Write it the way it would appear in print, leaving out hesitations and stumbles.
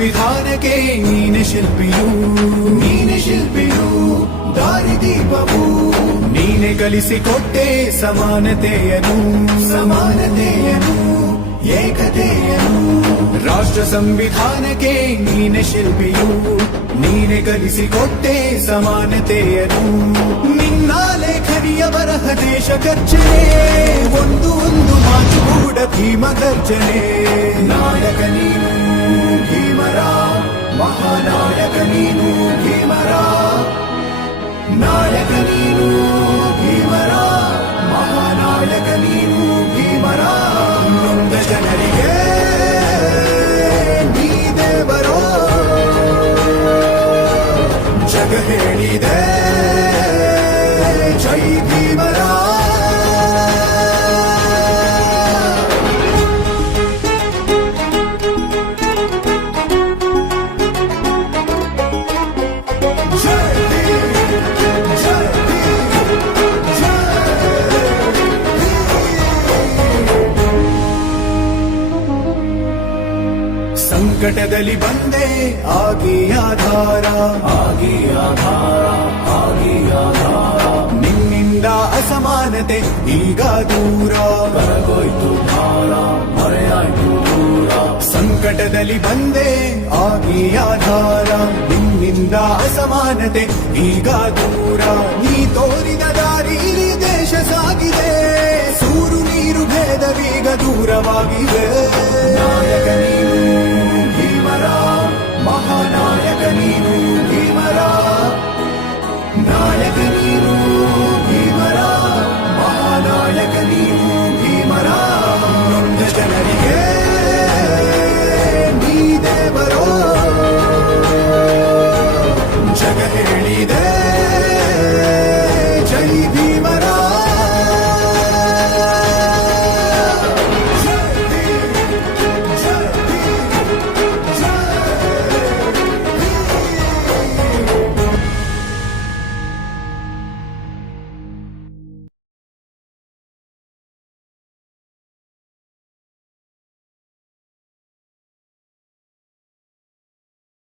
ಸಂವಿಧಾನಕ್ಕೆ ನೀನೆ ಶಿಲ್ಪಿಯು, ನೀನೆ ಶಿಲ್ಪಿಯು, ದಾರಿದೀಪವು ನೀನೆ ಕಲಿಸಿಕೊಟ್ಟೆ ಸಮಾನತೆಯನು, ಸಮಾನತೆಯನು, ಏಕತೆಯನು. ರಾಷ್ಟ್ರ ಸಂವಿಧಾನಕ್ಕೆ ನೀನೆ ಶಿಲ್ಪಿಯು, ನೀನೆ ಕಲಿಸಿಕೊಟ್ಟೆ ಸಮಾನತೆಯನು. ನಿನ್ನ ಲೇಖನಿಯ ಬರಹ ದೇಶ ಗರ್ಜನೆ, ಒಂದು ಒಂದು ಮಾತು ಕೂಡ ಭೀಮ ಗರ್ಜನೆ. ನಾಯಕ ನೀನು ಭೀಮರ, ಮಹಾನಾಯಕ ನೀನು ಭೀಮರ, ನಾಯಕ ನೀನು ಭೀಮರ, ಮಹಾನಾಯಕ ನೀನು ಭೀಮರ. ನೊಂದ ಜನರಿಗೆ ನೀ ದೇವರೋ ಜಗ ಹೇಳಿದೆ ಜೈ ಭೀಮರ. ಸಂಕಟದಲ್ಲಿ ಬಂದೆ ಆಗಿ ಆಧಾರ, ಆಗಿ ಆಧಾರ, ಆಗಿ ಆಧಾರ. ನಿನ್ನಿಂದ ಅಸಮಾನತೆ ಈಗ ದೂರ, ಕರಗೋಯ್ತು ಭಾರ, ಮರೆಯಾಯ್ತು ದೂರ. ಸಂಕಟದಲ್ಲಿ ಬಂದೆ ಆಗಿ ಆಧಾರ, ನಿನ್ನಿಂದ ಅಸಮಾನತೆ ಈಗ ದೂರ. ನೀ ತೋರಿದ ದಾರಿಲಿ ದೇಶ ಸಾಗಿದೆ, ಸೂರು ನೀರು ಭೇದವೀಗ ದೂರವಾಗಿದೆ. ನಾಯಕ ನೀನು